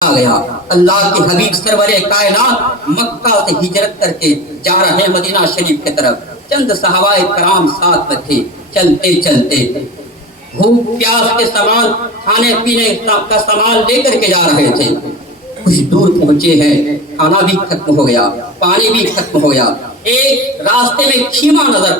آ گیا۔ اللہ کے حبیب سرور کائنات مکہ سے ہجرت کر کے جا رہے ہیں مدینہ شریف کی طرف۔ چند صحابہ کرام ساتھ میں تھے۔ چلتے چلتے بھوک پیاس کے سامان، کھانے پینے کا سامان لے کر کے جا رہے تھے۔ کچھ دور پہنچے ہیں، کھانا بھی ختم ہو گیا، پانی بھی ختم ہو گیا۔ ایک راستے میں خیمہ نظر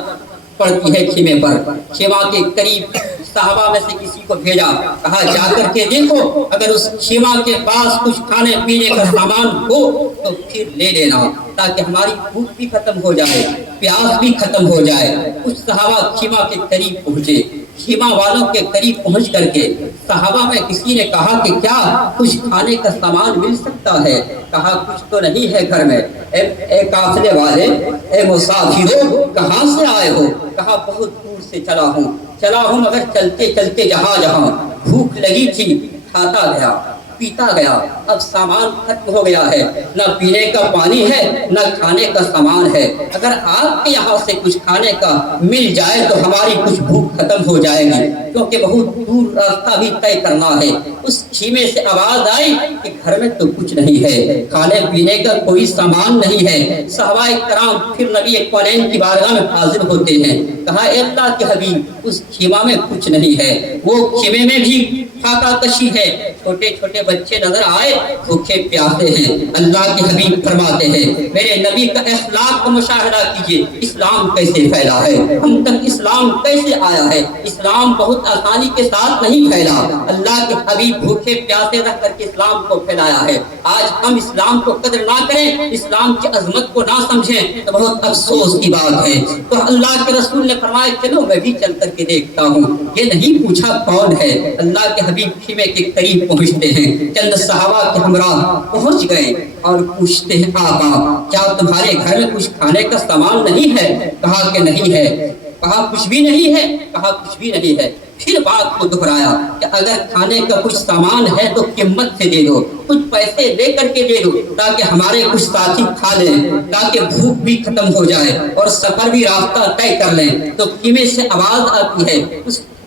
پڑتی ہے، خیمے پر خیمہ کے قریب صحابہ میں سے کسی کو بھیجا، کہا جا کر کے دیکھو، اگر اس خیمہ کے پاس کچھ کھانے پینے کا سامان ہو تو پھر لے لینا، تاکہ ہماری بھوک بھی ختم ہو جائے، پیاس بھی ختم ہو جائے۔ کچھ صحابہ خیمہ کے قریب پہنچے۔ خیمہ والوں کے قریب پہنچ کر کے صحابہ میں کسی نے کہا کہ کیا کچھ کھانے کا سامان مل سکتا ہے؟ کہا کچھ تو نہیں ہے گھر میں۔ اے قافلے والے، اے مسافروں، کہاں سے آئے ہو؟ کہا بہت دور سے چلا ہوں مگر چلتے چلتے جہاں جہاں بھوک لگی تھی کھاتا گیا، پیتا گیا، اب سامان ختم ہو گیا ہے، نہ پینے کا پانی ہے نہ کھانے کا سامان ہے۔ اگر آپ کے یہاں سے کچھ کھانے کا مل جائے تو ہماری کچھ بھوک ختم ہو جائے گی، کیونکہ بہت دور راستہ بھی طے کرنا ہے۔ اس خیمے سے آواز آئی کہ گھر میں تو کچھ نہیں ہے، کھانے پینے کا کوئی سامان نہیں ہے۔ صحابہ کرام پھر نبی کونین کی بارگاہ میں حاضر ہوتے ہیں۔ کہا اے اللہ کے حبیب، اس خیمہ میں کچھ نہیں ہے، وہ خیمے میں بھی فاقہ کشی ہے، چھوٹے چھوٹے بچے نظر آئے، بھوکے پیاسے ہیں۔ اللہ کے حبیب فرماتے ہیں میرے نبی کا اخلاق کا مشاہدہ کیجئے، اسلام کیسے پھیلا ہے، ہم تک اسلام کیسے آیا ہے۔ اسلام بہت آسانی کے ساتھ نہیں پھیلا، اللہ کے حبیب بھوکے پیاسے رہ کر کے اسلام کو پھیلایا ہے۔ آج ہم اسلام کو قدر نہ کریں، اسلام کی عظمت کو نہ سمجھیں تو بہت افسوس کی بات ہے۔ تو اللہ کے رسول نے فرمایا چلو میں بھی چل کر کے دیکھتا ہوں۔ یہ نہیں پوچھا کون ہے، اللہ کے حبیب خیمے کے قریب پہنچتے ہیں، چند صحابہ کے ہمراہ پہنچ گئے اور پوچھتے ہیں آقا کیا تمہارے گھر میں کچھ کھانے کا سامان نہیں ہے؟ کہا کہ نہیں ہے۔ کہا کچھ بھی نہیں ہے؟ کہا کچھ بھی نہیں ہے۔ پھر بات کو دہرایا کہ اگر کھانے کا کچھ سامان ہے تو قیمت سے دے دو، کچھ پیسے لے کر کے دے دو، تاکہ ہمارے کچھ ساتھی کھا لیں، تاکہ بھوک بھی ختم ہو جائے اور سفر بھی راستہ طے کر لیں۔ تو خیمے سے آواز آتی ہے،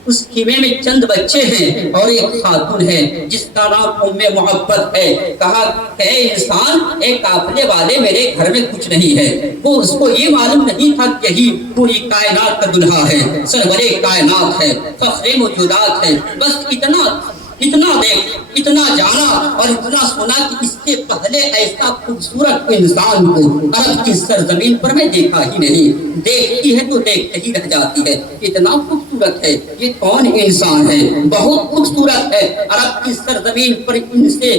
اس خیمے میں چند بچے ہیں اور ایک خاتون ہے جس کا نام ام محبت ہے۔ کہا اے انسان، اے قافلے والے، میرے گھر میں کچھ نہیں ہے۔ وہ اس کو یہ معلوم نہیں تھا کہ یہی پوری کائنات کا دلہا ہے، سرور کائنات ہے، فخر موجودات ہے۔ بس اتنا دیکھ، اتنا جانا اور اتنا سنا کہ اس سے پہلے ایسا خوبصورت انسان کو عرب کی سرزمین پر میں دیکھا ہی نہیں۔ دیکھتی ہے تو دیکھتے ہی رہ جاتی ہے، اتنا خوبصورت ہے، یہ کون انسان ہے، بہت خوبصورت ہے۔ عرب کی سرزمین پر ان سے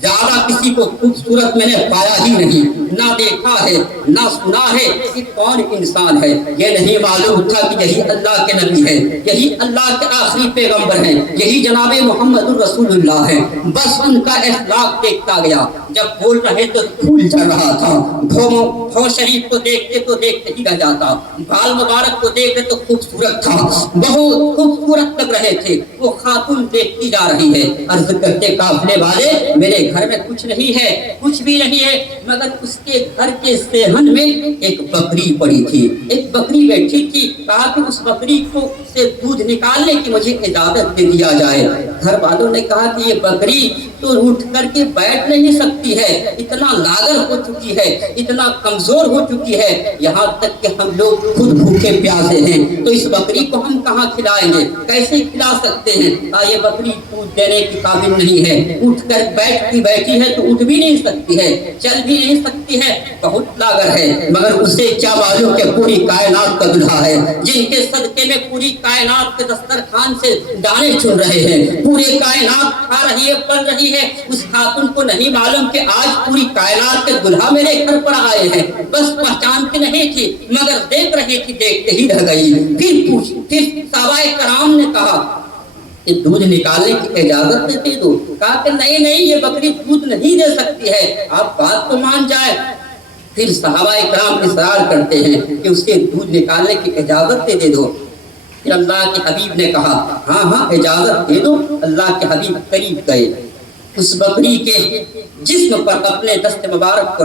زیادہ کسی کو خوبصورت میں نے پایا ہی نہیں، نہ دیکھا ہے نہ سنا ہے کہ کون انسان ہے۔ یہ نہیں معلوم تھا کہ یہی اللہ کے نبی ہے، یہی اللہ کے آخری پیغمبر ہیں، یہی جناب محمد رسول اللہ ہے۔ بس ان کا اخلاق دیکھتا گیا، جب بول رہے تو پھول جھڑ رہا تھا، بھو شریف کو دیکھتے تو دیکھتے ہی رہ جاتا، بال مبارک کو دیکھتے تو خوبصورت تھا، بہت خوبصورت لگ رہے تھے۔ وہ خاتون دیکھتی جا رہی ہے، عرض کرتے قافلے والے میرے گھر میں کچھ نہیں ہے، کچھ بھی نہیں ہے، مگر اس کے گھر کے صحن میں ایک بکری پڑی تھی، ایک بکری بیٹھی تھی۔ کہا کہ اس بکری کو سے دودھ نکالنے کی مجھے اجازت دے دیا جائے۔ گھر والوں نے کہا کہ یہ بکری تو اٹھ کر کے بیٹھ نہیں سکتی ہے، اتنا لاغر ہو چکی ہے، اتنا کمزور ہو چکی ہے، یہاں تک کہ ہم لوگ خود بھوکے پیاسے ہیں، تو اس بکری کو ہم کہاں کھلائیں گے، کیسے کھلا سکتے ہیں؟ یہ بکری دودھ دینے کی قابل نہیں ہے، اٹھ کر بیٹھی ہے تو اٹھ بھی نہیں سکتی ہے، چل بھی نہیں سکتی ہے، بہت لاغر ہے۔ مگر اسے کیا معلوم کہ پوری کائنات کا دلہا ہے، جن کے صدقے میں پوری کائنات کے دسترخوان سے دانے چن رہے ہیں، پوری کائنات کھا رہی ہے، پل رہی ہے۔ اس خاتون کو نہیں معلوم کہ آج پوری کائنات کے دلہا میرے گھر پر آئے ہیں، بس پہچانتی نہیں تھی مگر دیکھ رہی تھی، دیکھتے ہی رہ گئی۔ پھر صحابہ کرام نے کہا کہ دودھ نکالنے کی اجازت دے دو۔ کہا کہ نہیں یہ بکری دودھ نہیں دے سکتی ہے، آپ بات تو مان جائے۔ پھر صحابہ کرام اصرار کرتے ہیں کہ اس کے دودھ نکالنے کی اجازت دے دو۔ پھر اللہ کے حبیب نے کہا ہاں اجازت دے دو۔ اللہ کے حبیب قریب گئے، उस बकरी के जिस्म पर अपने दस्त मुबारक को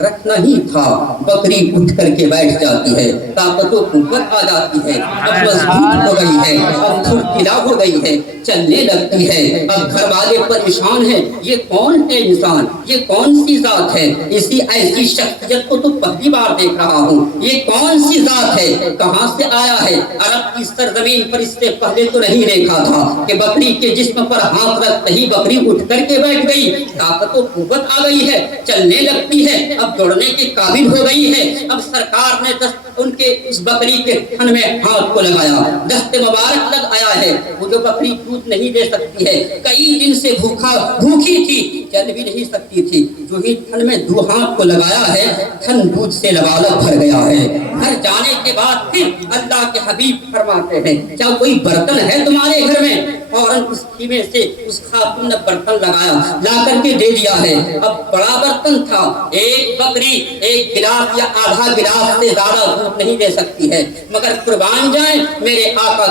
रखना ही था। बकरी उठ करके बैठ जाती है, ताकतों कुव्वत आ जाती है, अब मजबूत हो गई है, अब फुर्तीला हो गई है, चलने लगती है। अब घर वाले परेशान हैं, ये कौन है इंसान, ये कौन सी जात है, इसी ऐसी शख्सियत को तो पहली बार देख रहा हूँ, ये कौन सी जात है, कहाँ से आया है, अरब की सरजमीन पर इससे पहले तो नहीं देखा था कि बकरी के जिस्म पर हाथ रखते ही बकरी उठ करके बैठ गई, ताकतों कुव्वत आ गई है, चलने लगती है, अब दौड़ने के काबिल हो गई है। अब सरकार ने उनके उस बकरी के थन में हाथ को लगाया, दस्ते मुबारक लग आया है। वो जो बकरी दूध नहीं दे सकती है, कई दिन से भूखी थी, चल भी नहीं सकती थी, जो ही थन में दो हाथ को लगाया है, थन दूध से लबालब भर गया है। घर जाने के बाद फिर अल्लाह के हबीब फरमाते हैं, क्या कोई बर्तन है तुम्हारे घर में? फौरन उस खीमे से उस खातून ने बर्तन लगाया, ला करके दे दिया है। अब बड़ा बर्तन था, एक बकरी एक गिलास या आधा गिलास से ज्यादा दूध नहीं दे सकती है, मगर कुर्बान जाए मेरे आका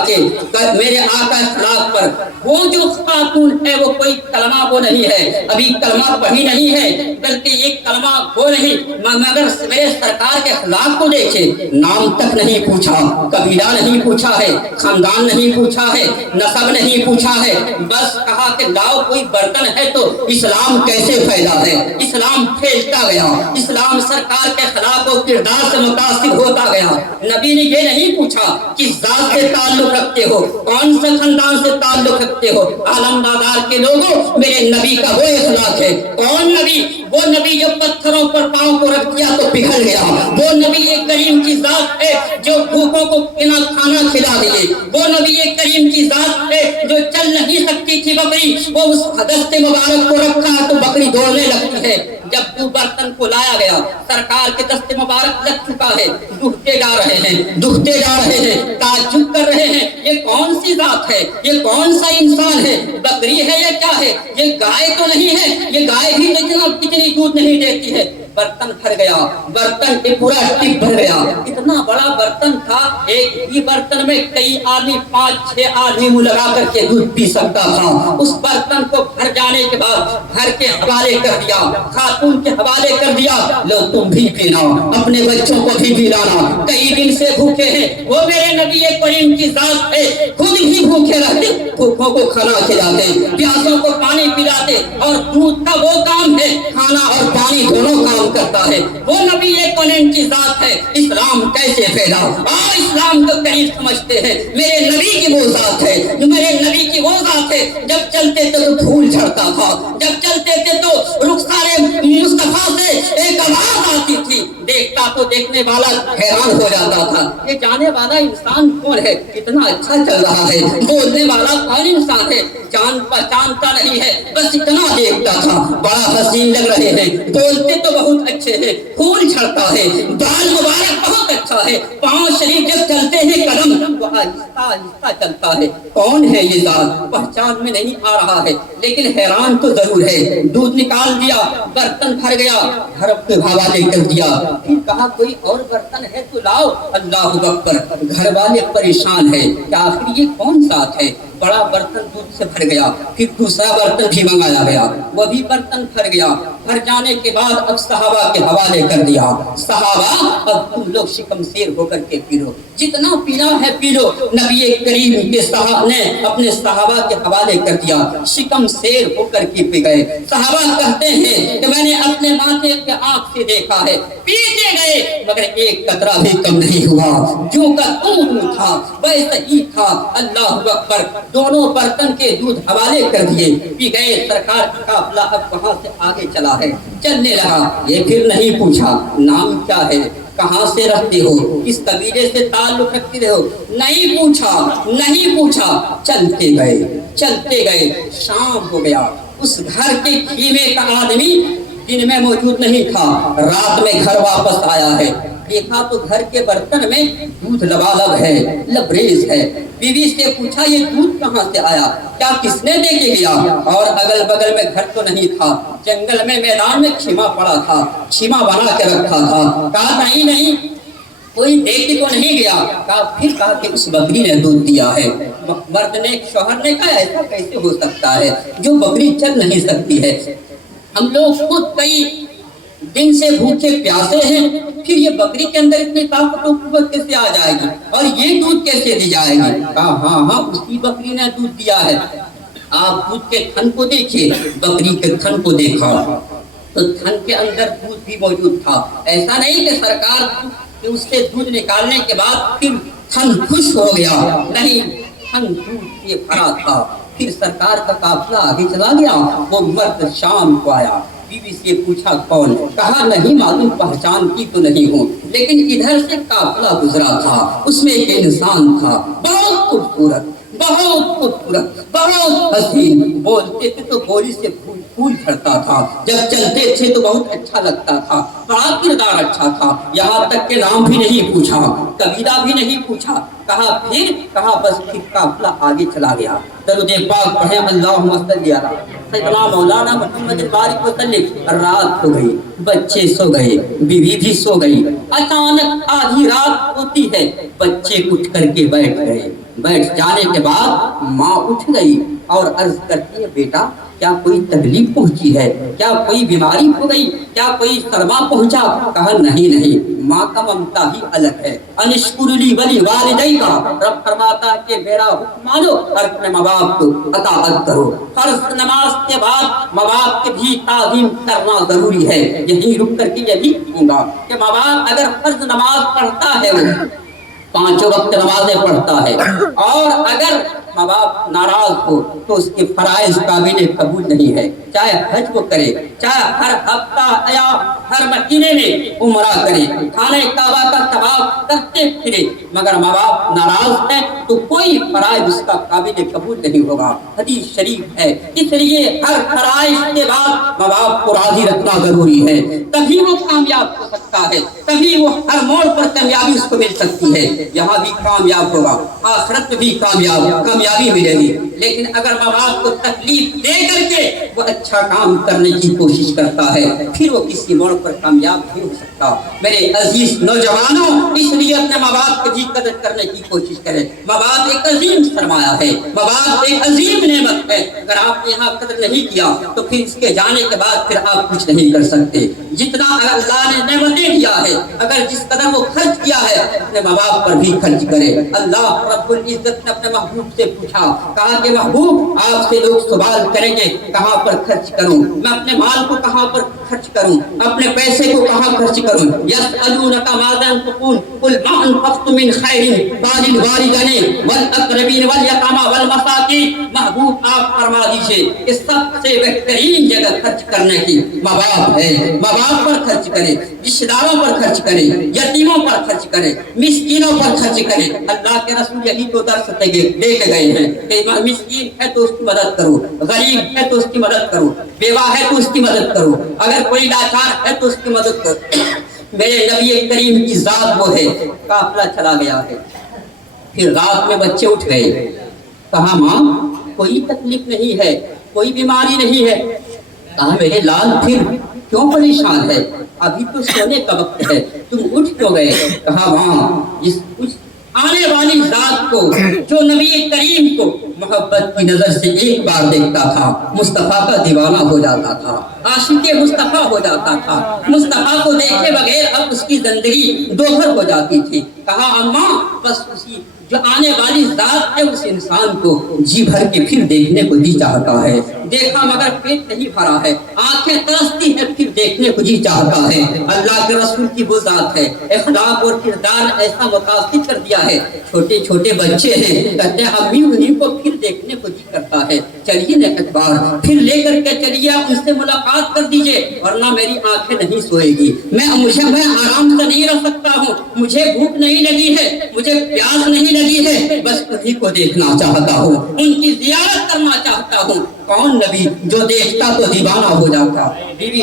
इस्लाम पर, वो जो खातून है वो कोई कलमा वो नहीं है, अभी कलमा पढ़ी नहीं है, बल्कि एक कलमा वो नहीं, मगर मेरे सरकार के खिलाफ को देखे, नाम तक नहीं पूछा, कबीला नहीं पूछा है, खानदान नहीं पूछा है, नसब नहीं पूछा है, बस कहा कि लाओ कोई बर्तन है। तो इस्लाम कैसे फैला है, इस्लाम फैलता गया, इस्लाम सरकार के खिलाफ और किरदार से मुतासिर होता गया। नबी ने ये नहीं पूछा किस जात से ताल्लुक रखते हो, कौन से खानदान से ताल्लुक रखते हो, आलम दादार के लोगों मेरे नबी का वो इखलाक है। कौन नबी? वो नबी जो पत्थरों पर पांव को रख दिया तो पिघल गया, वो नबी एक करीम की जात है जो भूखों को बिना खाना खिला दिए, वो नबी एक करीम की जात है जो चल नहीं सकती थी बकरी, वो उस दस्ते मुबारक को रखा तो बकरी दौड़ने लगती है। जब वो बर्तन को लाया गया, सरकार के दस्ते मुबारक लग चुका है, दुखते जा रहे हैं, ताज्जुब कर रहे हैं, ये कौन सी जात है, ये कौन सा इंसान है, बकरी है या क्या है, ये गाय तो नहीं है, ये गाय भी कितनी दूध नहीं देती है। बर्तन भर गया, बर्तन के पूरा टिप भर गया, इतना बड़ा बर्तन था, एक ही बर्तन में कई आदमी 5-6 आदमी मुंह लगा करके दूध पी सकता था। उस बर्तन को भर जाने के बाद घर के हवाले कर दिया, खातून के हवाले कर दिया, लो तुम भी पीना, अपने बच्चों को भी पिलाना, कई दिन से भूखे हैं, वो मेरे नबी करीम की जात है, खुद ही भूखे रहते, भूखों को खाना खिलाते, प्यासों को पानी पिलाते, और दूध का वो काम है, खाना और पानी दोनों काम करता है, वो नबी करीम की जात है। इस्लाम कैसे फैला? और इस्लाम को करीब समझते हैं, मेरे नबी की वो जात है, जो मेरे नबी की वो जात है, जब चलते थे तो धूल झड़ता था, जब चलते थे तो रुखसारे मुस्तफा से एक आवाज आती थी, देखता तो देखने वाला हैरान हो जाता था, ये जाने वाला इंसान कौन है, कितना अच्छा चल रहा है, बोलने वाला कौन इंसान है, जान पहचानता नहीं है, बस इतना देखता था, बड़ा हसीन लग रहे हैं, बोलते तो बहुत अच्छे हैं, फूल झड़ता है, बाल मुबारक बहुत अच्छा है, पांव शरीफ जब चलते हैं कदम तो आहिस्ता आहिस्ता चलता है, कौन है ये जात, पहचान में नहीं आ रहा है, लेकिन हैरान तो जरूर है। दूध निकाल दिया, बर्तन भर गया, घर के हवाले कर दिया, फिर कहा कोई और बर्तन है तो लाओ, अल्लाहु अकबर, घर वाले परेशान है, क्या आखिर ये कौन जात है, बड़ा बर्तन दूध से भर गया, फिर दूसरा बर्तन भी मंगाया गया, वो भी बर्तन भर गया, भर जाने के बाद अब सहाबा के हवाले कर दिया, सहाबा अब तुम लोग शिकम शेर होकर के पी लो, जितना पीना है पी लो। नबी करीम के साहब ने अपने सहाबा के हवाले कर दिया, शिकम शेर होकर के पी गए। सहाबा कहते हैं कि मैंने अपने माथे के आंख से देखा है, पीते गए मगर एक कतरा भी कम नहीं हुआ, जो का दूध था वैसे ही था। अल्लाहु अकबर, दोनों बर्तन के दूध हवाले कर दिए, पी गए। सरकार का काफिला अब वहां से आगे चला है, चलने लगा। ये फिर नहीं पूछा नाम क्या है, कहाँ से रहते हो, किस कबीले से ताल्लुक रखते हो, नहीं पूछा, चलते गए। शाम हो गया, उस घर के खीमे का आदमी दिन में मौजूद नहीं था, रात में घर वापस आया है, देखा तो घर के बर्तन में दूध लबालब है, लबरेज है। बीवी से पूछा ये दूध कहाँ से आया, क्या किसने दे के गया? और अगल बगल में घर तो नहीं था, जंगल में मैदान में खीमा पड़ा था, खीमा बना के रखा था। कहा नहीं, कोई देख को नहीं गया। फिर कहा कि उस बकरी ने दूध दिया है। मर्द ने, शौहर ने कहा ऐसा कैसे हो सकता है, जो बकरी चल नहीं सकती है। हम लोग खुद कई दिन से भूखे प्यासे हैं, फिर ये बकरी के अंदर इतनी ताकत और कुव्वत कैसे आ जाएगी, और ये दूध कैसे दी जाएगी। कहा हाँ, उसी बकरी ने दूध दिया है। आप दूध के थन को देखिए, बकरी के थन को देखा तो थन के अंदर दूध भी मौजूद था। ऐसा नहीं कि सरकार कि उससे दूध निकालने के बाद फिर थन खुश हो गया, नहीं, थन दूध से भरा था। फिर सरकार का काफिला आगे चला गया। वो मर्द शाम को आया, बीवी से पूछा कौन, कहा नहीं मालूम, पहचान की तो नहीं हूँ, लेकिन इधर से काफिला गुजरा था, उसमें एक इंसान था, बहुत खूबसूरत, बहुत खूबसूरत, बहुत हसीन। बोलते थे तो बोली से फूल झड़ता था, जब चलते थे तो बहुत अच्छा लगता था, बड़ा किरदार अच्छा था। यहाँ तक के नाम भी नहीं पूछा, कबीला भी नहीं पूछा। कहा बस फिर काफिला आगे चला गया। दरूद पाक पढ़े, अल्लाहुम्मा सल्ली अला सय्यदना मौलाना मुहम्मद बारिक वसल्लम। रात हो गई, बच्चे सो गए, बीवी भी सो गई। अचानक आधी रात होती है, बच्चे उठ करके बैठ गए। बैठ जाने के बाद माँ उठ गई और अर्ज करती है, बेटा क्या कोई तकलीफ पहुंची है, क्या कोई बीमारी हो गई, क्या कोई सदमा पहुंचा। कहा नहीं नहीं, माँ का ममता ही अलग है। अनिश्कुरली वली वालिदैका, रब फरमाता है कि मेरा हुक्म मानो और अपने माँ बाप को अताअत करो। फर्ज नमाज के बाद माँ बाप की भी ताज़ीम करना जरूरी है। यही रुक करके यही कहूँगा कि माँ बाप अगर फर्ज नमाज पढ़ता है, वो 5 वक्त नमाजें पढ़ता है, और अगर माँ बाप नाराज हो तो उसके फराइज काबिल कबूल नहीं है। चाहे हज को करे, चाहे हर हफ्ता या हर महीने में उम्रा करे, खाने काबा का तवाफ करते फिरे, मगर माँ बाप नाराज है तो कोई फराइज उसका काबिल कबूल नहीं होगा। हदीस शरीफ है। इसलिए हर फराइज के बाद माँ बाप को राजी रखना जरूरी है, तभी वो कामयाब हो सकता है, तभी वो हर मोड़ पर कामयाबी उसको मिल सकती है। यहाँ भी कामयाब होगा, आखिरत में भी कामयाबी मिलेगी। लेकिन अगर माँ बाप को तकलीफ दे करके वो अच्छा काम करने की कोशिश करता है, फिर वो किसी मोड़ पर कामयाब नहीं हो सकता। मेरे अजीज नौजवानों, इसलिए अपने माँ बाप की कदर करने की कोशिश करें। माँ बाप एक अजीम सरमाया है, माँ बाप एक अजीम नेमत है। अगर आपने यहाँ कदर नहीं किया तो फिर इसके जाने के बाद फिर आप कुछ नहीं कर सकते। जितना अल्लाह ने नेमतें दिया है, अगर जिस कदर वो खर्च किया है, अपने माँ बाप पर भी खर्च करे। अल्लाह रब्बुल इज्जत ने अपने महबूब से पूछा, कहा कि महबूब आपसे लोग सवाल करेंगे कहाँ पर खर्च करूं, मैं अपने माल को कहाँ पर खर्च करूं, अपने पैसे को कहाँ खर्च करूं। यसअलूनका माज़ा तक़ूल कुल मा अनफ़क़्तुम मिन खैरिन फ़लिल वालिदैन वल अक़रबीन वल यतामा वल मसाकीन। महबूब आप फरमा दीजिए कि सबसे बेहतरीन जगह खर्च करने की माँ बाप है। माँ बाप पर खर्च करें, रिश्तेदारों पर खर्च करें, यतीमों पर खर्च करें, मिस्कीनों पर खर्च करें। अल्लाह के रसूल यही तो दर्स देके गए हैं कि मिस्कीन है तो उसकी मदद करो, गरीब है तो उसकी मदद करो, बेवा है तो उसकी मदद करो, अगर कोई लाचार है तो उसकी मदद करो। मेरे नबी करीम की जात वो है। काफिला चला गया है, फिर रात में बच्चे उठ गए। कहा माँ कोई तकलीफ नहीं है, कोई बीमारी नहीं है। कहा मेरे लाल फिर क्यों परेशान है, अभी तो सोने का वक्त है, तुम उठ क्यों गए। कहा माँ उस आने वाली रात को जो नबी करीम को मोहब्बत की नजर से एक बार देखता था, मुस्तफा का दीवाना हो जाता था, आशिक़े मुस्तफा हो जाता था। मुस्तफा को देखे बगैर अब उसकी जिंदगी दोहर हो जाती थी। कहा अम्मा बस उसी जो आने वाली रात है उस इंसान को जी भर के फिर देखने को जी चाहता है। देखा मगर पेट नहीं भरा है, आंखें तरसती है, फिर देखने को जी चाहता है। अल्लाह के रसूल की वो जात है, अखलाक और किरदार ऐसा मुतासिर कर दिया है। छोटे छोटे बच्चे हैं, कहते हैं अम्मी उन्हीं को फिर देखने को जी करता है, चलिए न एक बार फिर लेकर के चलिए, उनसे मुलाकात कर दीजिए, वरना मेरी आंखें नहीं सोएगी। मैं आराम से नहीं रह सकता हूँ, मुझे भूख नहीं लगी है, मुझे प्यास नहीं लगी है, बस उन्हीं को देखना चाहता हूँ, उनकी जियारत करना चाहता चाहता हूँ। कौन नबी जो देखता तो दीवाना हो जाता। बीवी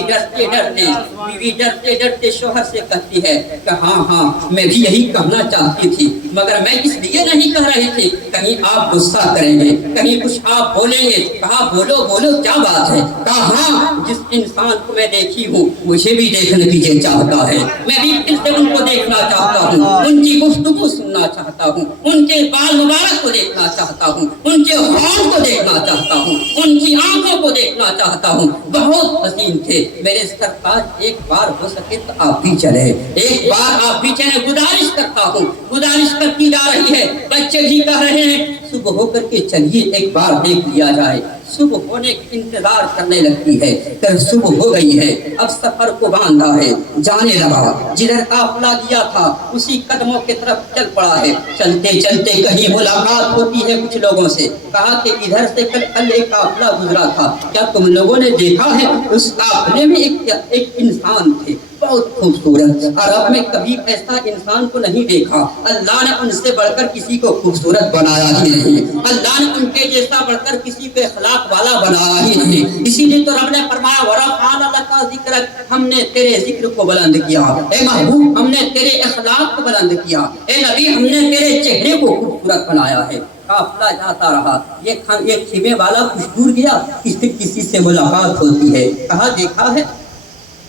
डरते डरते शोहर से कहती है कि हाँ मैं भी यही कहना चाहती थी, मगर मैं इसलिए नहीं कह रही थी कहीं आप गुस्सा करेंगे, कहीं कुछ आप बोलेंगे। कहा बोलो बोलो क्या बात है। कहा हाँ, जिस इंसान को मैं देखी हूँ मुझे भी देखने की जी चाहता है, मैं भी फिर से उनको देखना चाहता हूँ, उनकी गुफ्तगू सुनना चाहता हूँ, उनके बाल मुबारक को देखना चाहता हूँ, उनके होंठ को देखना चाहता हूँ, उनकी आंखों को देखना चाहता हूँ। बहुत हसीन थे मेरे सरकार, एक बार हो सके तो आप भी चले, एक बार आप भी चले, गुजारिश करता हूँ। गुजारिश करती जा रही है, बच्चे भी कह रहे हैं सुबह होकर के चलिए एक बार देख लिया जाए। सुबह होने का इंतजार करने लगती है, कल सुबह हो गई है, अब सफर को बांधा है, जाने लगा। जिधर काफिला गया था उसी कदमों की तरफ चल पड़ा है। चलते चलते कहीं मुलाकात होती है कुछ लोगों से। कहा कि इधर से कल एक काफिला गुजरा था, क्या तुम लोगों ने देखा है? उस काफिले में एक इंसान थे बहुत खूबसूरत, अरब में कभी ऐसा इंसान को नहीं देखा। अल्लाह ने उनसे बढ़कर किसी को खूबसूरत बनाया ही नहीं, अल्लाह ने उनके जैसा बढ़कर किसी को अखलाक वाला बनाया ही नहीं। इसीलिए तो रब ने फरमाया वरफ़अना लका ज़िक्रक, हमने तेरे जिक्र को बुलंद किया। ए महबूब, हमने तेरे अखलाक को बुलंद किया। ए नबी, हमने तेरे चेहरे को खूबसूरत बनाया है। काफिला जाता रहा, ये खीमे वाला कुछ दूर गया, इससे किसी से मुलाकात होती है। कहा देखा है?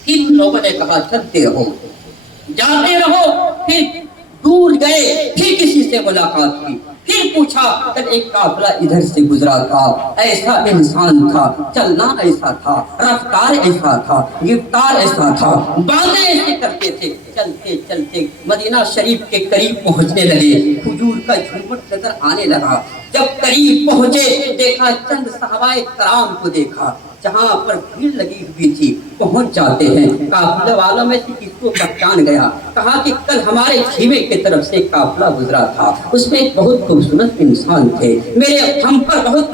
फिर लोगों ने कहा चलते रहो, जाते रहो। फिर दूर गए, फिर किसी से मुलाकात की, फिर पूछा, कल एक काफिला इधर से गुजरा था, ऐसा इंसान था, चलना ऐसा था, रफ्तार ऐसा था, गिरफ्तार ऐसा था, बातें ऐसे करते थे। चलते चलते मदीना शरीफ के करीब पहुंचने लगे, हुजूर का झुम्मट नजर आने लगा। जब करीब पहुंचे देखा चंद सहाबाए कराम को देखा, जहाँ पर भीड़ लगी हुई थी। पहुंच जाते हैं, काफिले वालों में से किसको पहचान गया। कहा कि कल हमारे खीमे की तरफ से काफिला गुजरा था, उसमें एक बहुत खूबसूरत इंसान थे, मेरे हम पर बहुत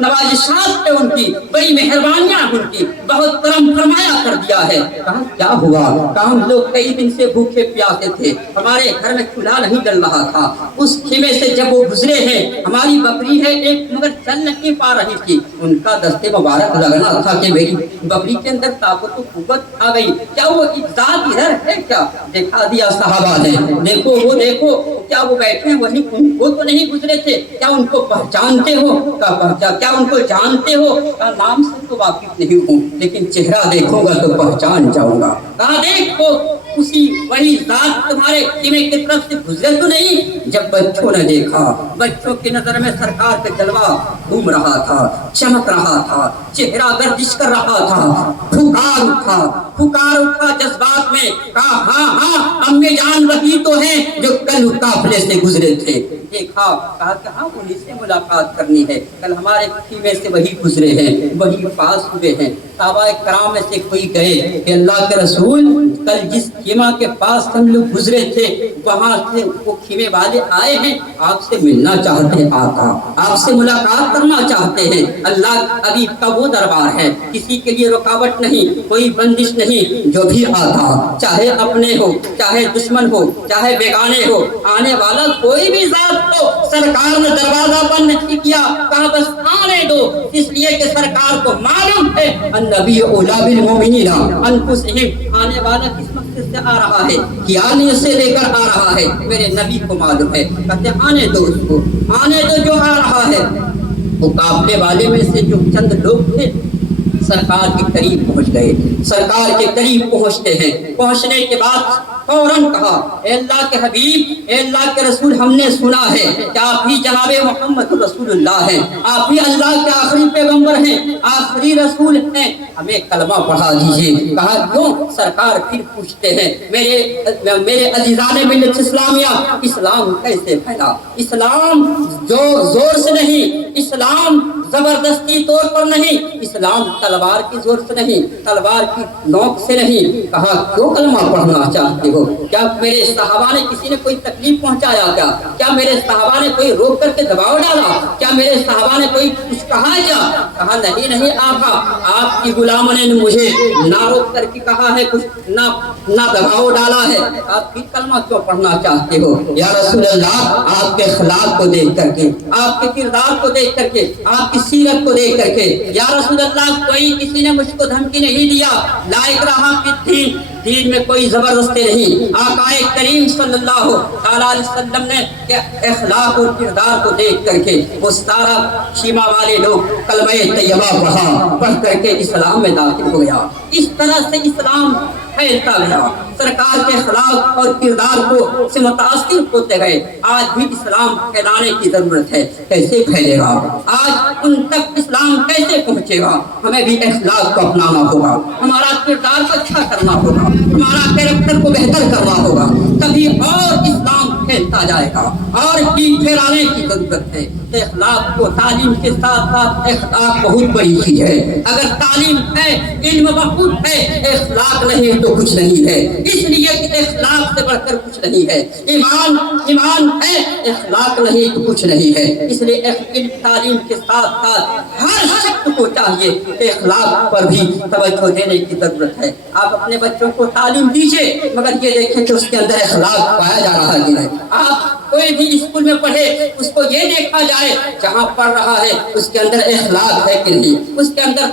नवाजिशात थे, उनकी बड़ी मेहरबानियां, उनकी बहुत करम फरमाया कर दिया है। कहा क्या हुआ? कहा हम लोग कई दिन से भूखे प्यासे थे, हमारे घर में चूल्हा नहीं जल रहा था, उस खीमे से जब वो गुजरे हैं, हमारी बकरी है एक, मगर चल नहीं पा रही थी, उनका दस्ते मुबारक लगना था कि मेरी बकरी के अंदर ताकत तो कुव्वत आ गई, क्या वो इज्जत इधर है क्या? दिखा दिया सहाबा ने, देखो वो देखो, क्या वो बैठे हैं वहीं, वो तो नहीं गुजरे थे, क्या उनको पहचानते हो? क्या उनको जानते हो? क्या नाम से तो वाकिफ नहीं हूँ, लेकिन चेहरा देखूंगा तो पहचान जाऊंगा। कहा देखो उसी वही जात तुम्हारे खीमे की तरफ से गुजरे तो नहीं? जब बच्चों ने देखा, बच्चों की नजर में सरकार का जलवा घूम रहा था, चमक रहा था, चेहरा गर्दिश कर रहा था, पुकार उठा जज्बात में। कहा हाँ अम्मी जान वही तो है जो कल काफिले से गुजरे थे। देखा, कहा कि हाँ उन्हीं से मुलाकात करनी है, कल हमारे खीमे से वही गुजरे हैं, वही पास हुए हैं। साहबाए कराम में से कोई गए कि अल्लाह के रसूल, कल जिस खीमा के पास हम लोग गुजरे थे वहां से वो खीमे वाले आए हैं, आपसे मिलना चाहते हैं, आका आपसे मुलाकात करना चाहते हैं। अल्लाह अभी का वो दरबार है, किसी के लिए रुकावट नहीं, कोई बंदिश नहीं, जो भी आता चाहे अपने हो चाहे दुश्मन हो चाहे बेगाने हो, आने वाला कोई भी जात हो, सरकार ने दरवाजा बंद नहीं किया, कहा बस आने दो, इसलिए कि सरकार को मालूम है अन्नबी औला बिल मोमिनीना अनफुसहिम, आने वाला किस मकसद से आ रहा है, क्या नियत से लेकर आ रहा है, मेरे नबी को मालूम है। कहते आने दो उसको, आने दो जो आ रहा है। वो काफिले वाले में से जो चंद लोग थे सरकार के करीब पहुंच गए। सरकार के करीब पहुंचते हैं, पहुंचने के बाद फौरन कहा, ए अल्लाह के हबीब, ए अल्लाह के रसूल, हमने सुना है कि आप ही जनाबे मोहम्मद रसूलुल्लाह हैं, आप ही अल्लाह के आखिरी पैगंबर हैं, आखिरी रसूल हैं, हमें कलमा पढ़ा दीजिए। कहा क्यों? सरकार फिर पूछते हैं, मेरे अजीज़ाने मिल्लत इस्लामिया, इस्लाम कैसे फैला? इस्लाम जो जोर से नहीं, इस्लाम जबरदस्ती तौर पर नहीं, इस्लाम तलवार की जोर से नहीं, तलवार की नोक से नहीं। कहा क्यों कलमा पढ़ना चाहते हो? क्या मेरे सहाबा ने किसी ने कोई तकलीफ पहुंचाया क्या? क्या मेरे सहाबा ने कोई रोक करके दबाव डाला? क्या मेरे सहाबा ने कोई कुछ कहा क्या? कहा नहीं नहीं आका, आपकी गुलामों ने मुझे ना रोक करके कहा है कुछ, ना दबाव डाला है। आप फिर कलमा क्यों पढ़ना चाहते हो? या रसूल अल्लाह, आपके अखलाक को देख करके, आपके किरदार को देख करके, आपकी सीरत को देख करके, या रसूल अल्लाह, कोई किसी ने मुझको धमकी नहीं दिया। ला इकराहा फिद्दीन, दीन में कोई जबरदस्ती नहीं। आकाए करीम सल्लल्लाहु अलैहि वसल्लम ने अखलाक और किरदार को देख करके वो सारा सीमा वाले लोग कलमे तैयबा पढ़ करके इस्लाम में दाखिल हो गया। इस तरह से इस्लाम फैलता गया, सरकार के खिलाफ और किरदार को से मुतासिर होते गए। आज भी इस्लाम फैलाने की जरूरत है। कैसे फैलेगा? आज उन तक इस्लाम कैसे पहुंचेगा? हमें भी अखलाक को अपनाना होगा, हमारा किरदार को अच्छा करना होगा, हमारा कैरेक्टर को बेहतर करना होगा, तभी और इस्लाम फैलता जाएगा। और भी फैलाने की जरूरत है। अखलाक को तालीम के साथ साथ अखलाक बहुत बड़ी चीज है। अगर तालीम है, इल्म बहुत है, अखलाक नहीं तो कुछ नहीं है। इसलिए कि अखलाक से बढ़कर कुछ नहीं है। ईमान है, अखलाक नहीं तो कुछ नहीं है। इसलिए तालीम के साथ साथ हर शख्स को चाहिए कि अखलाक पर भी तवज्जो देने की जरूरत है। आप अपने बच्चों को तालीम दीजिए, मगर ये देखें कि उसके अंदर अखलाक पाया जा रहा है कि नहीं। आप कोई भी स्कूल में पढ़े, उसको ये देखा जाए जहाँ पढ़ रहा है उसके अंदर अखलाक है कि नहीं, उसके अंदर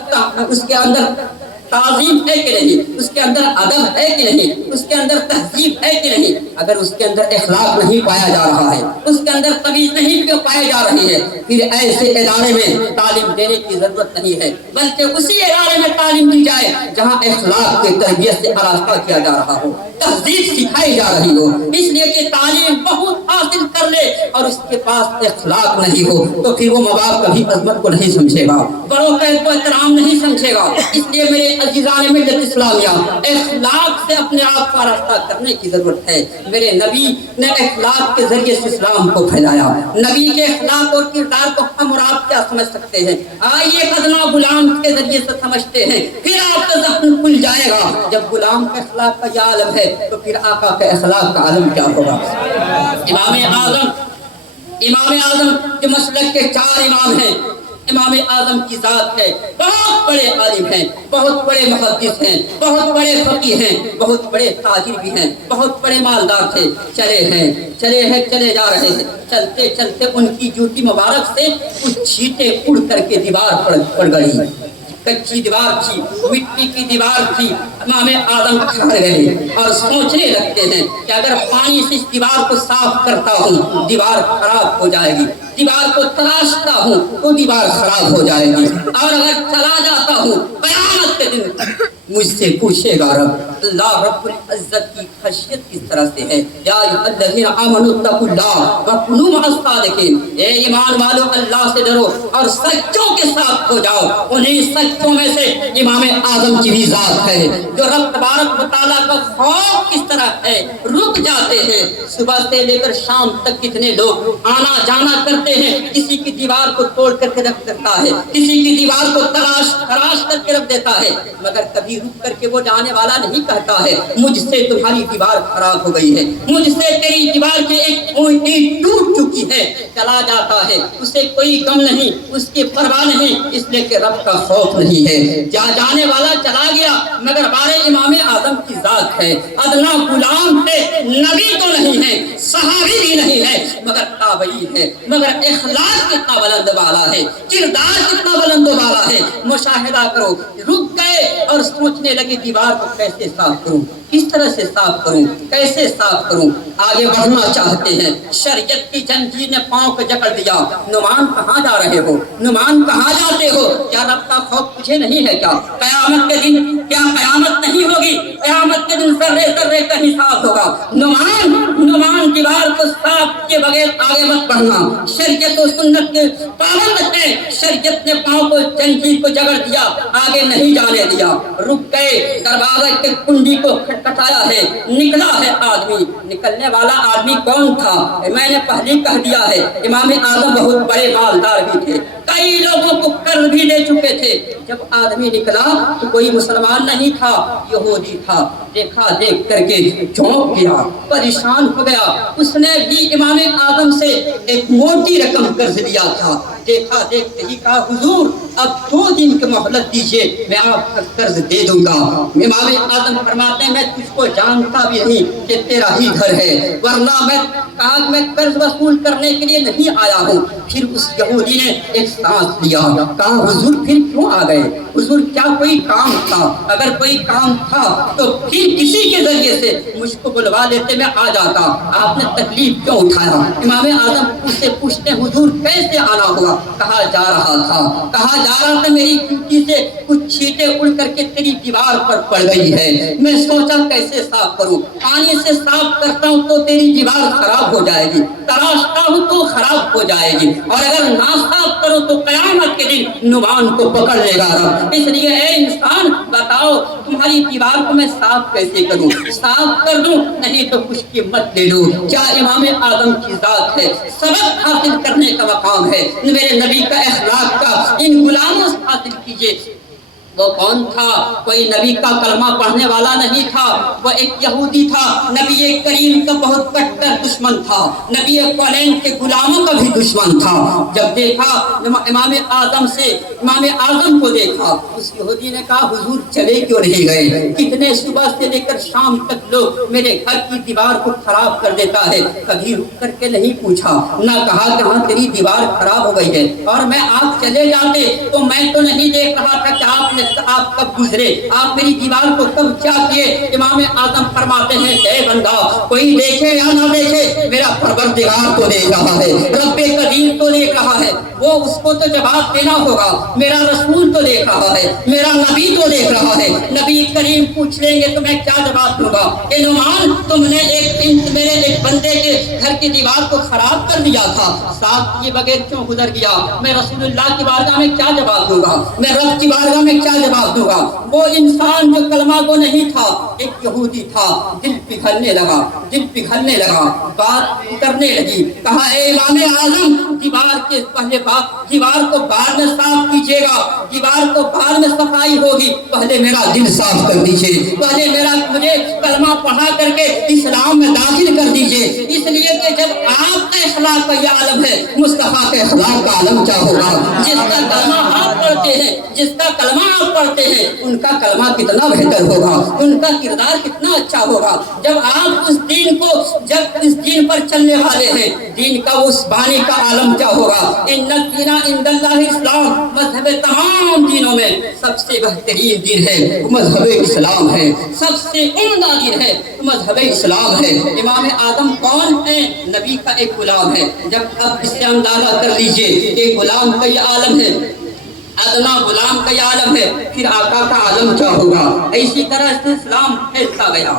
ताज़ीम है कि नहीं, उसके अंदर अदब है कि नहीं, उसके अंदर तहजीब है कि नहीं। अगर उसके अंदर अखलाक नहीं पाया जा रहा है, उसके अंदर तमीज़ नहीं पाई जा रही है, फिर ऐसे इदारे में तालीम देने की जरूरत नहीं है। बल्कि उसी इदारे में तालीम दी जाए जहाँ अखलाक की तरबियत से आरास्ता किया जा रहा हो, तहजीब सिखाई जा रही हो। इसलिए कि तालीम बहुत हासिल कर ले और उसके पास अखलाक नहीं हो तो फिर वो माँ बाप कभी अजमत को नहीं समझेगा, बड़ों का एहतराम नहीं समझेगा। इसलिए मेरे अजीज़ान मिल्लत इस्लामिया, अखलाक से अपने आप का रास्ता करने की जरूरत है। मेरे नबी ने अखलाक के जरिए से इस्लाम को फैलाया। नबी के अखलाक और किरदार को हम और आप क्या समझ सकते हैं? आइए अदना गुलाम के जरिए से समझते हैं, फिर आपका ज़हन खुल जाएगा। जब गुलाम के अखलाक का यह आलम है तो फिर आका के अखलाक का आलम क्या होगा? इमाम आज़म जो मसलक के 4 इमाम हैं, इमाम आज़म की जात है, बहुत बड़े आलिम हैं, बहुत बड़े मुहद्दिस हैं, बहुत बड़े फकीह हैं, बहुत बड़े ताजिर भी हैं, बहुत बड़े मालदार थे। चले जा रहे हैं। चलते चलते उनकी जूती मुबारक से कुछ छींटे उड़ करके दीवार पर पड़ गई। कच्ची दीवार थी, मिट्टी की दीवार थी। इमाम आज़म खड़ गए और सोचने लगते हैं कि अगर पानी से इस दीवार को साफ करता हूँ दीवार खराब हो जाएगी, दीवार को तराशता हूँ तो दीवार खराब हो जाएगी, और अगर चला जाता हूँ क़यामत के दिन मुझसे पूछेगा रब। अल्लाह रब्बुल इज्जत की खशियत किस तरह से है? या अय्युहल्लज़ीना आमनू तक़ुल्लाह व कुनू मअस सादिक़ीन, ए ईमान वालों अल्लाह से डरो और सच्चों के साथ हो जाओ। उन्हीं सच्चों में से इमाम आज़म की भी जात है जो रब तबारक व तआला का खौफ किस तरह है। रुक जाते हैं, सुबह से लेकर शाम तक कितने लोग आना जाना करते हैं, किसी की दीवार को तोड़ करके रख देता है, किसी की दीवार को तराश करके रख देता है, मगर कभी रुक करके वो जाने वाला नहीं कहता है मुझसे तुम्हारी दीवार खराब हो गई है, मुझसे तेरी दीवार की एक ईंट टूट चुकी है। चला जाता है, उसे कोई गम नहीं, उसकी परवाह नहीं, इसलिए कि रब का खौफ नहीं है। जाने वाला चला गया, मगर हमारे इमाम आज़म की जात है। अदना गुलाम थे, नबी तो नहीं है, सहाबी भी नहीं है, मगर ताबई है, मगर इखलास कितना बुलंद वाला है, किरदार कितना बुलंद वाला है। मुशाहिदा करो, रुक गए और सोचने लगे दीवार को कैसे साफ करूं, किस तरह से साफ करूं, कैसे साफ करूं। आगे बढ़ना चाहते हैं, शरीयत की जंजीर ने पांव को जकड़ दिया। नुमान कहाँ जा रहे हो? नुमान कहाँ जाते हो? क्या रब का खौफ तुझे नहीं है क्या? कयामत के दिन क्या कयामत नहीं होगी? कयामत के दिन सर्रे सर्रे का हिसाब होगा। नुमान दीवार को साफ के बगैर आगे मत बढ़ना। शरीयत और सुन्नत के पाबंद है, शरीयत ने पांव को जंजीर को जकड़ दिया, आगे नहीं जाने दिया। रुक गए, दरवाजे के कुंडी को खटखटाया है, निकला है आदमी। निकलने वाला आदमी कौन था? मैंने पहले कह दिया है, इमाम आज़म बहुत बड़े मालदार भी थे, कई लोगों को कर्ज भी दे चुके थे। जब आदमी निकला तो कोई मुसलमान नहीं था, यहूदी था। देखा, देख करके चौंक गया, परेशान हो गया। उसने भी इमाम आदम से एक मोटी रकम कर्ज लिया था। देखा, देखते ही कहा, हुजूर अब 2 दिन की मोहलत दीजिए, मैं आपका कर्ज दे दूंगा। इमाम आदम फरमाते हैं, मैं तुझको जानता भी नहीं कि तेरा ही घर है, वरना मैं कर्ज वसूल करने के लिए नहीं आया हूँ। फिर उस यहूदी ने एक सांस लिया, कहा, हुजूर फिर क्यों आ गए? हुजूर क्या कोई काम था? अगर कोई काम था तो फिर किसी के जरिए से मुझको बुलवा लेते, मैं आ जाता। आपने तकलीफ क्यों उठाया? इमाम आदम उससे पूछते, हुजूर कैसे आना हुआ? कहा जा रहा था मेरी खिड़की से कुछ छींटे उड़ करके तेरी दीवार पर पड़ गई है। मैं सोचा कैसे साफ करूं, पानी से साफ करता हूं तो तेरी दीवार खराब हो जाएगी, तराशता हूं तो खराब हो जाएगी, और अगर ना साफ करो तो कयामत के दिन नुमान को पकड़ लेगा रब। इसलिए ए इंसान, बताओ तुम्हारी दीवार को मैं साफ कैसे करूं? साफ कर दूं, नहीं तो कुछ कीमत ले लूं। क्या इमाम आदम की जात है, सबक हासिल करने का मकाम है। मेरे नबी का अखलाक का इन गुलामों से हासिल कीजिए। वो कौन था? कोई नबी का कलमा पढ़ने वाला नहीं था, वो एक यहूदी था। नबी करीम का बहुत कट्टर दुश्मन था, नबी कौनैन के गुलामों का भी दुश्मन था। जब देखा इमाम आजम को देखा, उस यहूदी ने कहा, हुजूर चले क्यों नहीं गए? कितने सुबह से लेकर शाम तक लोग मेरे घर की दीवार को खराब कर देता है, कभी रुक करके नहीं पूछा, ना कहा कहाँ तेरी दीवार खराब हो गई है। और मैं आप चले जाते तो मैं तो नहीं देख रहा था कि आप कब गुजरे, आप मेरी दीवार को कब क्या किए। इमाम आजम फरमाते हैं, जय बंदा, कोई देखे या ना देखे, मेरा परवरदिगार तो देख रहा है, रब्बे कदीर तो देख रहा है, वो उसको तो जवाब देना होगा। मेरा रसूल तो देख रहा है, मेरा नबी तो देख रहा है। नबी करीम पूछ लेंगे तो मैं क्या जवाब दूंगा? ए नुमान, तुमने मेरे एक बंदे के घर की दीवार को खराब कर दिया था, साफ किए बगैर क्यों गुजर गया? मैं रसूलुल्लाह की बारगाह में क्या जवाब दूंगा? मैं रब की बारगाह में क्या जवाब दूंगा? वो इंसान जो कलमा को नहीं था, एक यहूदी था, दिल पिघलने लगा, बात उतरने लगी। कहा, ए इमाम आजम, दीवार के पहले दीवार को बाद में साफ कीजिएगा, दीवार को बाद में सफाई होगी, पहले मेरा दिल साफ कर दीजिए, पहले मुझे कलमा पढ़ा करके इस्लाम में दाखिल कर दीजिए। इसलिए कि जब आपका अखलाक का ये आलम है, मुस्तफा के अखलाक का आलम क्या होगा? जिसका कलमा आप पढ़ते हैं उनका कलमा कितना बेहतर होगा, उनका किरदार कितना अच्छा होगा। जब आप जब इस दीन पर चलने वाले हैं, दीन का उस बानी का आलम क्या होगा? इन्ना दीना इंदल्लाहि इस्लाम, मजहब तमाम दीनों में सबसे बेहतरीन दीन है मजहब इस्लाम है, सबसे उम्दा दीन है मजहब इस्लाम है। इमाम आदम कौन है? नबी का एक गुलाम है। जब आप इससे अंदाजा कर लीजिए कि गुलाम का ये आलम है, अदना गुलाम का आलम है, फिर आका का आलम क्या होगा? इसी तरह से इस्लाम फैलता गया।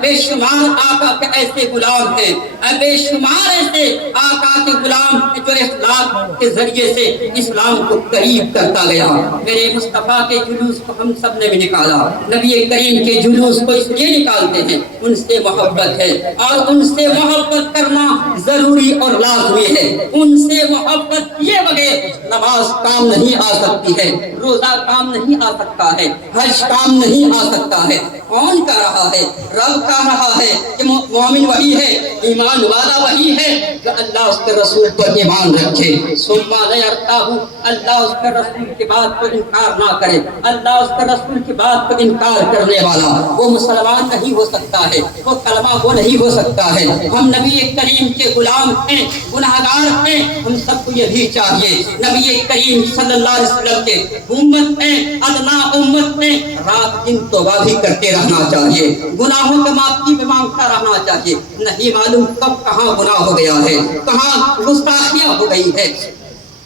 बेशुमार आका के ऐसे गुलाम हैं, बेशुमार ऐसे आका के गुलाम जो इखलाक के जरिए से इस्लाम को करीब करता गया। मेरे मुस्तफा के जुलूस को हम सब ने भी निकाला। नबी करीम के जुलूस को इसलिए निकालते हैं, उनसे मोहब्बत है, और उनसे मोहब्बत करना जरूरी और लाजमी है। उनसे मोहब्बत किए बगैर नमाज काम नहीं आ सकती है, रोजा काम नहीं आ सकता है, हज काम नहीं आ सकता है। कौन कर रहा है? रब कर रहा है कि मोमिन वही है, ईमान वाला वही है जो अल्लाह उसके रसूल पर ईमान रखे। सुम्मा लयरताहु, अल्लाह उसके रसूल की बात पर इनकार ना करे। अल्लाह उसके रसूल की बात पर इनकार करने वाला वो मुसलमान नहीं हो सकता है, वो कलमा वो नहीं हो सकता है। हम नबी करीम के गुलाम हैं, गुनहगार हैं, हम सबको ये भी चाहिए नबी करीम सल्लल्लाहु अलैहि वसल्लम के उम्मत में, अदना उम्मत में रात दिन तौबा भी करते रहना चाहिए, गुनाहों के माफी भी मांगता रहना चाहिए। नहीं मालूम कब कहाँ गुनाह हो गया है, कहाँ गुस्ताखियां हो गई है।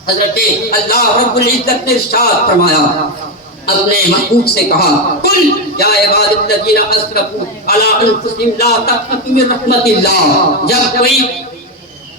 हजरत अल्लाह रब्बुल इज्जत ने इरशाद फरमाया, अपने महबूब से कहा, कुल या इबादल्लज़ीना असरफू अला अनफुसिहिम ला तक़नतू मिन रहमतिल्लाह। जब कोई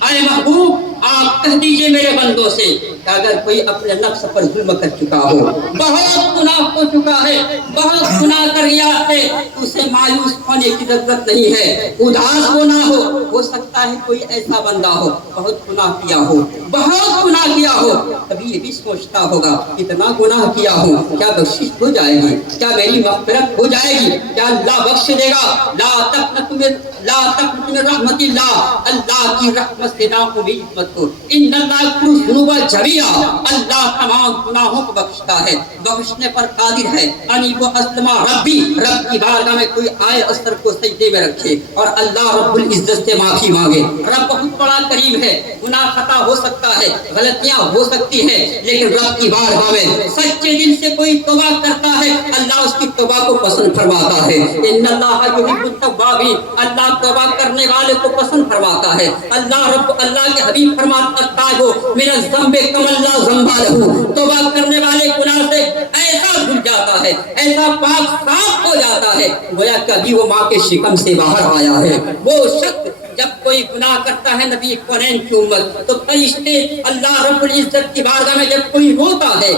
अरे महबूब آپ کہہ دیجئے میرے بندوں سے کہ اگر کوئی اپنے نفس پر ظلم کر چکا ہو، بہت گناہ ہو چکا ہے، بہت گناہ کر گیا ہے، اسے مایوس ہونے کی ضرورت نہیں ہے، اداس ہونا ہو سکتا ہے کوئی ایسا بندہ ہو بہت گناہ کیا ہو، بہت گناہ کیا ہو، کبھی یہ بھی سوچتا ہوگا اتنا گناہ کیا ہو کیا بخشش ہو جائے گی، کیا میری مغفرت ہو جائے گی، کیا اللہ بخش دے گا؟ لا تقنط من رحمت اللہ، اللہ کی رحمت سے نا امید مت ہو، ان اللہ یغفر الذنوب جميعا، اللہ تمام گناہوں کو بخشتا ہے، بخشنے پر قادر ہے۔ انیبوا اسلما ربی، رب کی بارگاہ میں کوئی آئے اثر کو سجدے میں رکھے اور اللہ رب العزت سے معافی مانگے۔ رب بہت بڑا کریم ہے، گناہ خطا ہو سکتا ہے، غلطیاں ہو سکتی ہیں، لیکن رب کی بارگاہ میں سچے دل سے کوئی توبہ کرتا ہے اللہ اس کی توبہ کو پسند فرماتا ہے۔ ان اللہ یحب التوابین، اللہ توبہ کرنے والے کو پسند فرماتا ہے۔ اللہ کے حبیب فرماتا ہے میرا ذنب کمن لا ذنب لہ، توبہ کرنے والے گناہ سے ایسا دھل جاتا ہے، ایسا پاک صاف ہو جاتا ہے گویا کبھی وہ ماں کے شکم سے باہر آیا ہے۔ وہ شخص جب کوئی گناہ کرتا ہے نبی کونین کی امت تو فرشتے اللہ رب العزت کی بارگاہ میں جب کوئی روتا ہے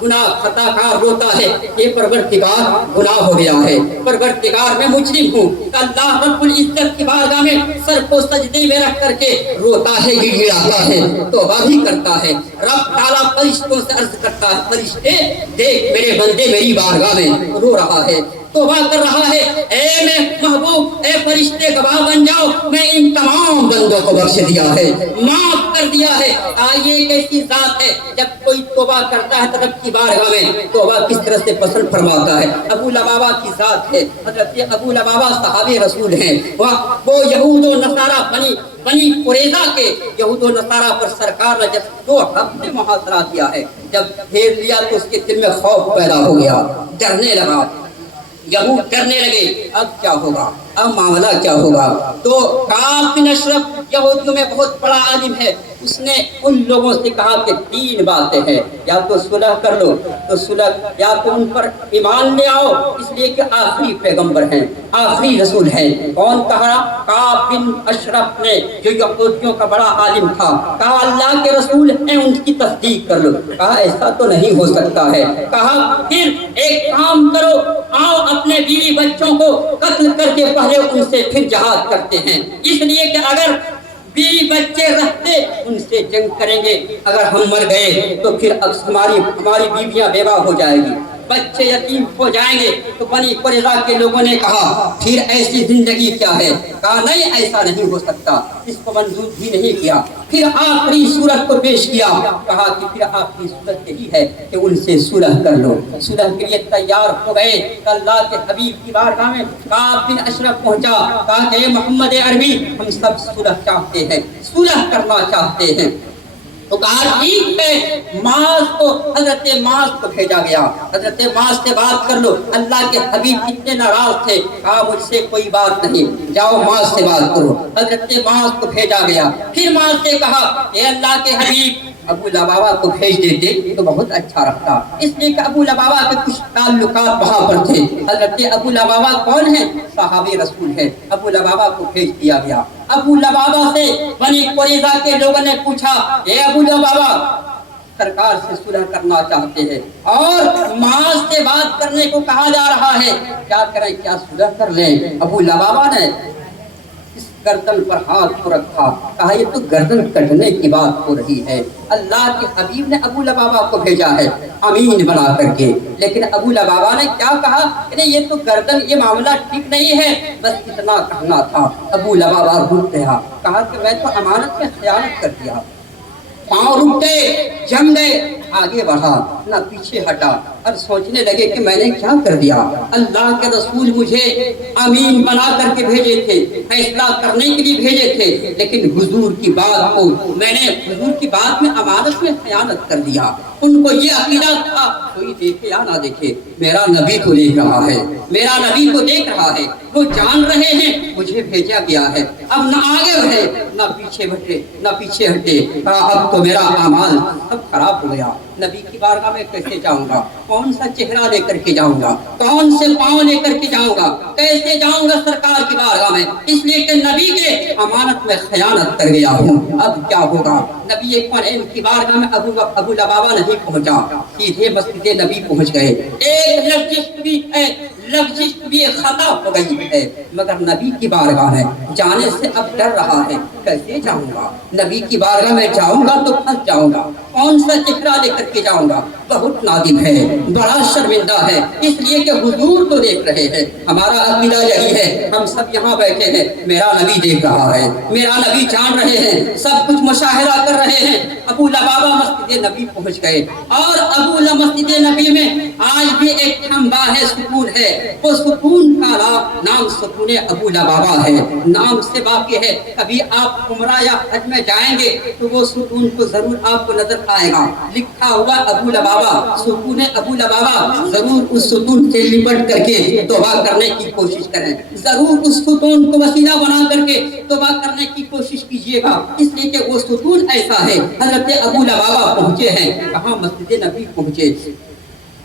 گناہ خطا کار روتا ہے یہ پروردگار گناہ ہو گیا ہے، پروردگار میں مجرم ہوں، اللہ رب العزت کی بارگاہ میں سر کو سجدے میں رکھ کر کے روتا ہے، گڑگڑاتا ہے، توبہ بھی کرتا ہے۔ رب تعالیٰ فرشتوں سے عرض کرتا ہے فرشتے دیکھ میرے بندے میری بارگاہ میں رو رہا ہے، توبہ کر رہا ہے، اے میں محبوب اے فرشتے گواہ بن جاؤ میں ان تمام بندوں کو بخش دیا ہے، معاف کر دیا ہے۔ آئیے کیسی ذات ہے جب کوئی توبہ کرتا ہے تو رب کی بارگاہ میں توبہ کس طرح سے پسند فرماتا ہے۔ ابو لبابہ کی ذات ہے، حضرت ابو لبابہ صحابی رسول ہیں، وہ یہود و نصارہ بنی قریظہ کے یہود و نصارہ پر سرکار نے جب 2 ہفتے محاصرہ کیا ہے، جب گھیر لیا تو اس کے دل میں خوف پیدا ہو گیا، ڈرنے لگا، یہود ڈرنے لگے اب کیا ہوگا، اب معاملہ کیا ہوگا۔ تو کعب بن اشرف یہودیوں میں بہت بڑا عالم ہے، اس نے ان لوگوں سے کہا کہ 3 باتیں ہیں، یا تو صلح کر لو تو صلح، یا تو ان پر ایمان لے آؤ اس لیے کہ آخری پیغمبر ہیں، آخری رسول ہیں۔ کون کہا؟ کعب بن اشرف نے جو یہودیوں کا بڑا عالم تھا، کہا اللہ کے رسول ہیں ان کی تصدیق کر لو، کہا ایسا تو نہیں ہو سکتا ہے، کہا پھر ایک کام کرو آؤ اپنے بیوی بچوں کو قتل کر کے پہلے ان سے پھر جہاد کرتے ہیں، اس لیے کہ اگر بیوی بچے رہتے ان سے جنگ کریں گے، اگر ہم مر گئے تو پھر ہماری بیویاں بیوہ ہو جائیں گی، بچے یتیم ہو جائیں گے۔ تو بنی قریظہ کے لوگوں نے کہا پھر ایسی زندگی کیا ہے، کہا نہیں ایسا نہیں ہو سکتا، اس کو منظور بھی نہیں کیا۔ پھر آخری صورت کو پیش کیا، کہا کہ پھر آخری صورت یہی ہے کہ ان سے صلح کر لو، صلح کے لیے تیار ہو گئے۔ اللہ کے حبیب کی بارگاہ میں کعب بن اشرف پہنچا، کہا کہ محمد عربی ہم سب صلح چاہتے ہیں، صلح کرنا چاہتے ہیں۔ تو کہا ٹھیک ہے، معاذ کو حضرت معاذ کو بھیجا گیا، حضرت معاذ سے بات کر لو۔ اللہ کے حبیب اتنے ناراض تھے، کہا مجھ سے کوئی بات نہیں، جاؤ معاذ سے بات کرو۔ حضرت معاذ کو بھیجا گیا، پھر معاذ سے کہا کہ اللہ کے حبیب ابو لبابہ کو بھیج دیتے تو بہت اچھا رہتا، اس لیے کہ ابو لبابہ کے کچھ تعلقات وہاں پر تھے۔ حضرت ابو لبابہ کون ہیں؟ صحابی رسول ہے، ابو لبابہ کو بھیج دیا گیا۔ ابو لبابہ سے بنی قریظہ کے لوگوں نے پوچھا اے ابو لبابہ سرکار سے صلح کرنا چاہتے ہیں اور معاذ سے بات کرنے کو کہا جا رہا ہے، کیا کریں، کیا صلح کر لیں؟ ابو لبابہ نے گردن پر ہاتھ کو رکھا، کہا یہ تو گردن کٹنے کی بات ہو رہی ہے، اللہ کے حبیب نے ابو لبابہ کو بھیجا ہے امین بنا کر کے، لیکن ابو لبابہ نے کیا کہا کہ یہ تو گردن، یہ معاملہ ٹھیک نہیں ہے، بس اتنا کہنا تھا۔ ابو لبابہ رک گیا، کہا کہ میں تو امانت میں خیانت کر دیا، پاؤں رک گئے، جم گئے، آگے بڑھا نہ پیچھے ہٹا اور سوچنے لگے کہ میں نے کیا کر دیا۔ اللہ کے رسول مجھے امین بنا کر کے بھیجے تھے، فیصلہ کرنے کے لیے بھیجے تھے، لیکن حضور کی بات کو میں نے حضور کی بات میں امانت میں خیانت کر دیا۔ ان کو یہ عقیدہ تھا کوئی دیکھے یا نہ دیکھے میرا نبی کو دیکھ رہا ہے، میرا نبی کو دیکھ رہا ہے، وہ جان رہے ہیں مجھے بھیجا گیا ہے، اب نہ آگے بڑھے نہ پیچھے بڑھے نہ پیچھے ہٹے، اب تو میرا اعمال سب خراب ہو گیا، نبی کی بارگاہ میں کیسے جاؤں گا؟ کون سا چہرہ لے کر کے جاؤں گا؟ کون سے پاؤں لے کر کے جاؤں گا؟ کیسے جاؤں گا سرکار کی بارگاہ میں؟ اس لیے کہ نبی کے امانت میں خیانت کر گیا ہوں۔ اب کیا ہوگا؟ نبی کریم کی بارگاہ میں ابو لبابہ نہیں پہنچا، سیدھے مسجد نبی پہنچ گئے۔ ایک لفظ بھی خطا ہو گئی ہے، مگر نبی کی بارگاہ میں جانے سے اب ڈر رہا ہے، کیسے جاؤں گا؟ نبی کی بارگاہ میں جاؤں گا تو پھنس جاؤں گا، کون سا چہرہ لے کر کے جاؤں گا؟ بہت نادم ہے، بڑا شرمندہ ہے، اس لیے کہ حضور تو دیکھ رہے ہیں۔ ہمارا عقیدہ یہی ہے، ہم سب یہاں بیٹھے ہیں، میرا نبی دیکھ رہا ہے، میرا نبی جان رہے ہیں، سب کچھ مشاہدہ کر رہے ہیں۔ ابو لبابہ مسجد نبی پہنچ گئے، اور مسجد نبی میں آج بھی ایک کھمبا ہے، سکون ہے، وہ سکون کا نام سکون ابو لبابہ ہے، نام سے باقی ہے۔ کبھی آپ عمرہ یا حج میں جائیں گے تو وہ سکون کو ضرور آپ کو نظر آئے گا، لکھا ہوا ابو لبابہ، سکون ابو لبابہ۔ ضرور اس ستون سے لپٹ کر کے توبہ کرنے کی کوشش کریں، ضرور اس ستون کو وسیلہ بنا کر کے توبہ کرنے کی کوشش کیجیے گا، اس لیے کہ وہ ستون ایسا ہے۔ حضرت ابو لبابہ پہنچے ہیں، کہاں؟ مسجد نبی پہنچے،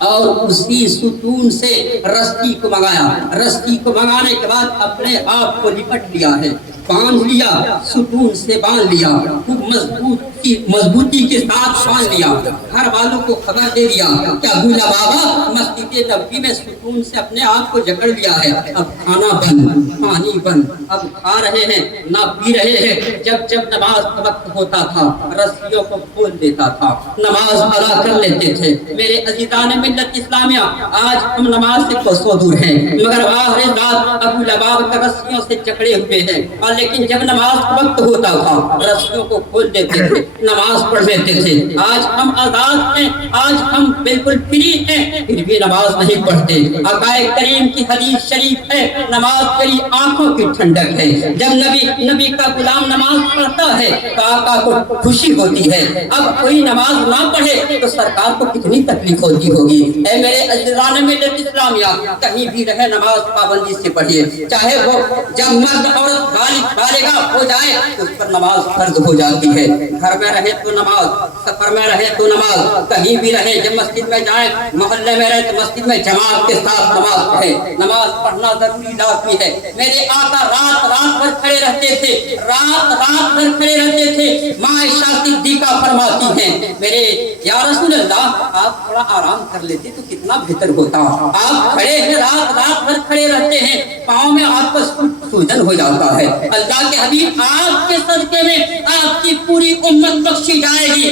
اور اسی ستون سے رسی کو منگایا، رسی کو منگانے کے بعد اپنے آپ کو لپٹ لیا ہے، باندھ لیا، ستون سے باندھ لیا، خوب مضبوطی کے ساتھ باندھ لیا۔ گھر والوں کو خبر دے دیا کہ ابو لبابہ مسجد نبوی میں ستون سے اپنے آپ کو جکڑ لیا ہے، اب کھانا بند، پانی بند، اب کھا رہے ہیں نہ پی رہے ہیں۔ جب نماز کا وقت ہوتا تھا رسیوں کو کھول دیتا تھا، نماز ادا کر لیتے تھے۔ میرے عزیزان ملت اسلامیہ، آج ہم نماز سے کوسوں دور ہیں، مگر آخر رات ابو لبابہ کے رسیوں سے جکڑے ہوئے ہیں، اور لیکن جب نماز کا وقت ہوتا تھا رسیوں کو کھول دیتے تھے، نماز پڑھ لیتے تھے۔ آج ہم آزاد ہیں، آج ہم بالکل فری ہیں، پھر بھی نماز نہیں پڑھتے۔ آقا کریم کی حدیث شریف ہے، نماز تیری آنکھوں کی ٹھنڈک ہے۔ جب نبی کا غلام نماز پڑھتا ہے تو آقا کو خوشی ہوتی ہے۔ اب کوئی نماز نہ پڑھے تو سرکار کو کتنی تکلیف ہوتی ہوگی۔ اے میرے عزیزان ملت اسلامیہ، کہیں بھی رہے نماز پابندی سے پڑھیے، چاہے وہ جب مرد عورت بالغ ہو جائے تو اس پر نماز فرض ہو جاتی ہے۔ گھر میں رہے تو نماز، سفر میں رہے تو نماز، کہیں بھی رہے، جب مسجد میں جائیں، محلے میں رہے تو مسجد میں جماعت کے ساتھ نماز پڑھے۔ نماز پڑھنا ضروری لازمی ہے۔ میرے آقا رات بھر کھڑے رہتے تھے، رات بھر کھڑے رہتے تھے۔ ماں عائشہ صدیقہ فرماتی ہیں، میرے یا رسول اللہ، آپ تھوڑا آرام کر لیتے تو کتنا بہتر ہوتا۔ آپ کھڑے ہیں، رات بھر کھڑے رہتے ہیں، پاؤں میں آپ کا سوجن ہو جاتا ہے۔ اللہ کے حبیب، آپ کے صدقے میں آپ کی پوری امت بخشی جائے گی۔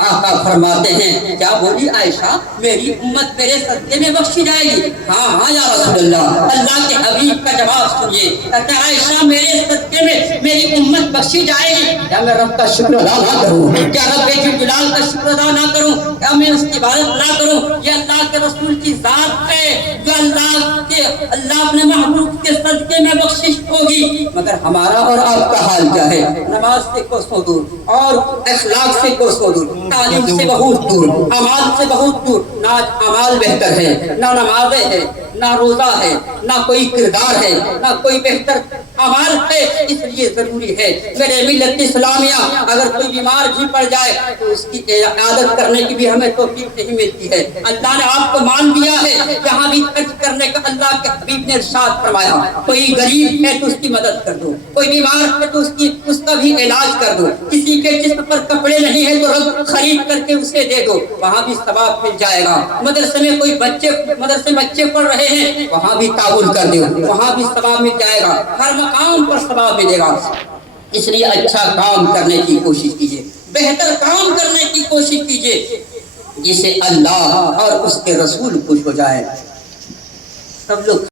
آقا فرماتے ہیں، کیا بولی عائشہ؟ میری امت میرے صدقے میں بخشی جائے گی؟ ہاں یا رسول اللہ۔ اللہ کے حبیب کا جواب سنیے، کہتے ہیں عائشہ میرے صدقے میں میری امت بخشی جائے گی۔ کیا میں رب کا شکر ادا نہ کروں؟ کیا رب جلال کا شکر ادا نہ کروں؟ کیا میں اس کی عبادت نہ کروں؟ یہ اللہ کے رسول کی ذات ہے جو اللہ اپنے محبوب کے صدقے میں بخشش ہوگی۔ مگر ہمارا اور آپ کا حال کیا ہے؟ نماز سے کوسوں دور، اور اخلاق سے کوسوں دور، تعلیم سے بہت دور، اعمال سے بہت دور۔ نہ اعمال بہتر ہے، نہ نمازیں ہیں، نہ روزہ ہے، نہ کوئی کردار ہے، نہ کوئی بہتر اعمال ہے۔ اس لیے ضروری ہے میرے ملت اسلامیہ، اگر کوئی بیمار بھی پڑ جائے تو اس کی عیادت کرنے کی بھی ہمیں توفیق نہیں ملتی ہے۔ اللہ نے آپ کو مان دیا ہے، جہاں بھی خرچ کرنے کا اللہ کے حبیب نے ارشاد فرمایا، کوئی غریب ہے تو اس کی مدد کر دو، کوئی بیمار ہے تو اس کا بھی علاج کر دو، کسی کے جسم پر کپڑے نہیں ہے تو رب خرید کر کے اسے دے دو، وہاں بھی ثواب مل جائے گا۔ مدرسے میں کوئی بچے پڑھ رہے ہیں، وہاں بھی تعاون کر دو، وہاں بھی ثواب مل جائے گا، ہر مقام پر ثواب ملے گا۔ اس لیے اچھا کام کرنے کی کوشش کیجیے، بہتر کام کرنے کی کوشش کیجیے، جسے اللہ اور اس کے رسول خوش ہو جائے۔ سب لوگ